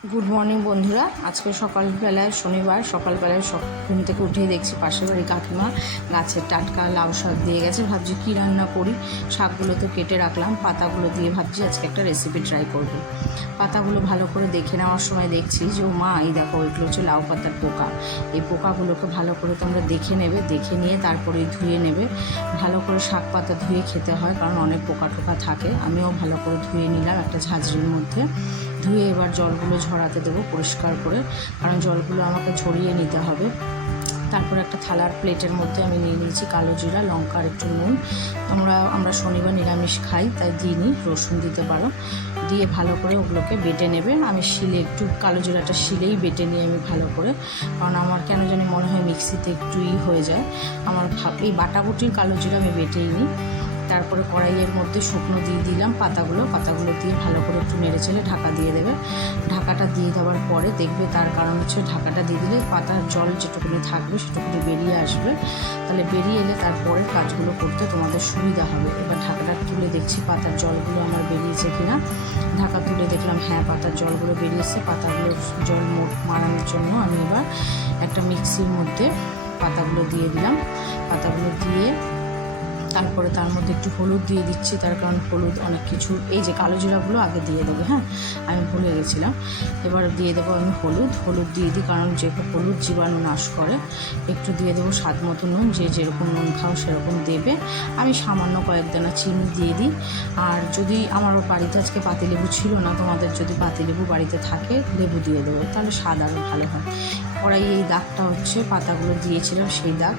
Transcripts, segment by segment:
Good morning বন্ধুরা। আজকে সকালবেলায় শনিবার সকালবেলায় ঘুম থেকে উঠেই দেখছি পাশের বাড়ি কাকিমা গাছের টাটকা লাউ শাক দিয়ে গেছে। ভাবছি কী রান্না করি। শাকগুলো তো কেটে রাখলাম, পাতাগুলো দিয়ে ভাবছি আজকে একটা রেসিপি ট্রাই করব। পাতাগুলো ভালো করে দেখে নেওয়ার সময় দেখছি যে ও মা এই দেখো এগুলো হচ্ছে লাউ পাতার পোকা। এই পোকাগুলোকে ভালো করে তোমরা দেখে নেবে, দেখে নিয়ে তারপরে ধুয়ে নেবে। ভালো করে শাক পাতা ধুয়ে খেতে হয়, কারণ অনেক পোকা টোকা থাকে। আমিও ভালো করে ধুয়ে নিলাম একটা ঝাঁঝরির মধ্যে। ধুয়ে এবার জলগুলো ঝরাতে দেবো পরিষ্কার করে, কারণ জলগুলো আমাকে ঝরিয়ে নিতে হবে। তারপর একটা থালার প্লেটের মধ্যে আমি নিয়ে নিয়েছি কালো জিরা, লঙ্কা আর একটু নুন। আমরা শনিবার নিরামিষ খাই, তাই দিইনি, রসুন দিতে পারো। দিয়ে ভালো করে ওগুলোকে বেটে নেবে। আমি শিলে একটু কালো জিরাটা শিলেই বেটে নিয়ে আমি ভালো করে, কারণ আমার কেন জানি মনে হয় মিক্সিতে একটু হয়ে যায়। আমার এই বাটাবুটির কালো জিরা আমি বেটেই নিই। তারপরে কড়াইয়ের মধ্যে শুকনো দিয়ে দিলাম পাতাগুলো দিয়ে ভালো করে একটু নেড়ে চেড়ে ঢাকা দিয়ে দেবে। ঢাকাটা দিয়ে দেওয়ার পরে দেখবে, তার কারণ হচ্ছে ঢাকাটা দিয়ে দিলে পাতার জল যেটুকুনি থাকবে সেটুকুনি বেরিয়ে আসবে। তাহলে বেরিয়ে এলে তারপরে কাজগুলো করতে তোমাদের সুবিধা হবে। এবার ঢাকাটা তুলে দেখছি পাতার জলগুলো আমার বেরিয়েছে কিনা। ঢাকা তুলে দেখলাম হ্যাঁ, পাতার জলগুলো বেরিয়েছে। পাতাগুলো জল মারানোর জন্য আমি এবার একটা মিক্সির মধ্যে পাতাগুলো দিয়ে দিলাম। পাতাগুলো দিয়ে তারপরে তার মধ্যে একটু হলুদ দিয়ে দিচ্ছি, তার কারণ হলুদ অনেক কিছু, এই যে কালো জিরাগুলো আগে দিয়ে দেবো, হ্যাঁ আমি ভুলে গেছিলাম। এবার দিয়ে দেবো আমি হলুদ দিয়ে দিই, কারণ যে হলুদ জীবাণু নাশ করে। একটু দিয়ে দেবো স্বাদ মতো নুন, যে যেরকম নুন খাও সেরকম দেবে। আমি সামান্য কয়েক দানা চিনি দিয়ে দিই। আর যদি আমার বাড়িতে আজকে পাতিলেবু ছিল না, তোমাদের যদি পাতিলেবু বাড়িতে থাকে লেবু দিয়ে দেবে, তাহলে স্বাদ আরও ভালো হয়। কড়াইয়ে এই দাগটা হচ্ছে পাতাগুলো দিয়েছিলাম সেই দাগ।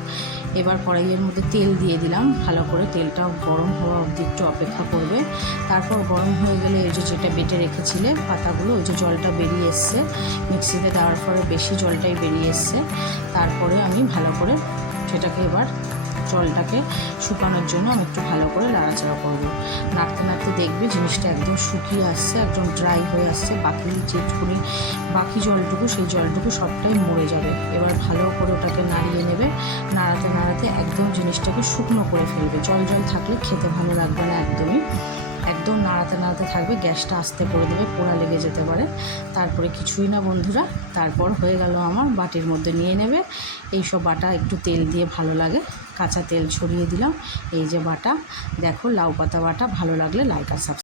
এবার কড়াইয়ের মধ্যে তেল দিয়ে দিলাম ভালো করে। তেলটা গরম হওয়া অবধি একটু অপেক্ষা করবে। তারপর গরম হয়ে গেলে এই যে যেটা বেটে রেখেছিলে পাতাগুলো, ওই যে জলটা বেরিয়ে এসছে, মিক্সিতে দেওয়ার পরে বেশি জলটাই বেরিয়ে এসছে। তারপরে আমি ভালো করে সেটাকে এবার জলটাকে শুকানোর জন্য আমি একটু ভালো করে নাড়াচাড়া করবো। নাড়তে নাড়তে দেখবে জিনিসটা একদম শুকিয়ে আসছে, একদম ড্রাই হয়ে আসছে। বাকি জলটুকু, সেই জলটুকু সবটাই মরে যাবে। এবার ভালো করে ওটাকে নাড়িয়ে নেবে। নাড়াতে নাড়াতে একদম জিনিসটাকে শুকনো করে ফেলবে। জল থাকলে খেতে ভালো লাগবে না একদম নাড়াতে নাড়াতে থাকবে। গ্যাসটা আস্তে করে দেবে, পোড়া লেগে যেতে পারে। তারপরে কিছুই না বন্ধুরা, তারপর হয়ে গেল আমার। বাটির মধ্যে নিয়ে নেবে। এইসব বাটা একটু তেল দিয়ে ভালো লাগে, কাঁচা তেল ছড়িয়ে দিলাম। এই যে বাটা, দেখো লাউ পাতা বাটা। ভালো লাগলে লাইক আর সাবস্ক্রাইব।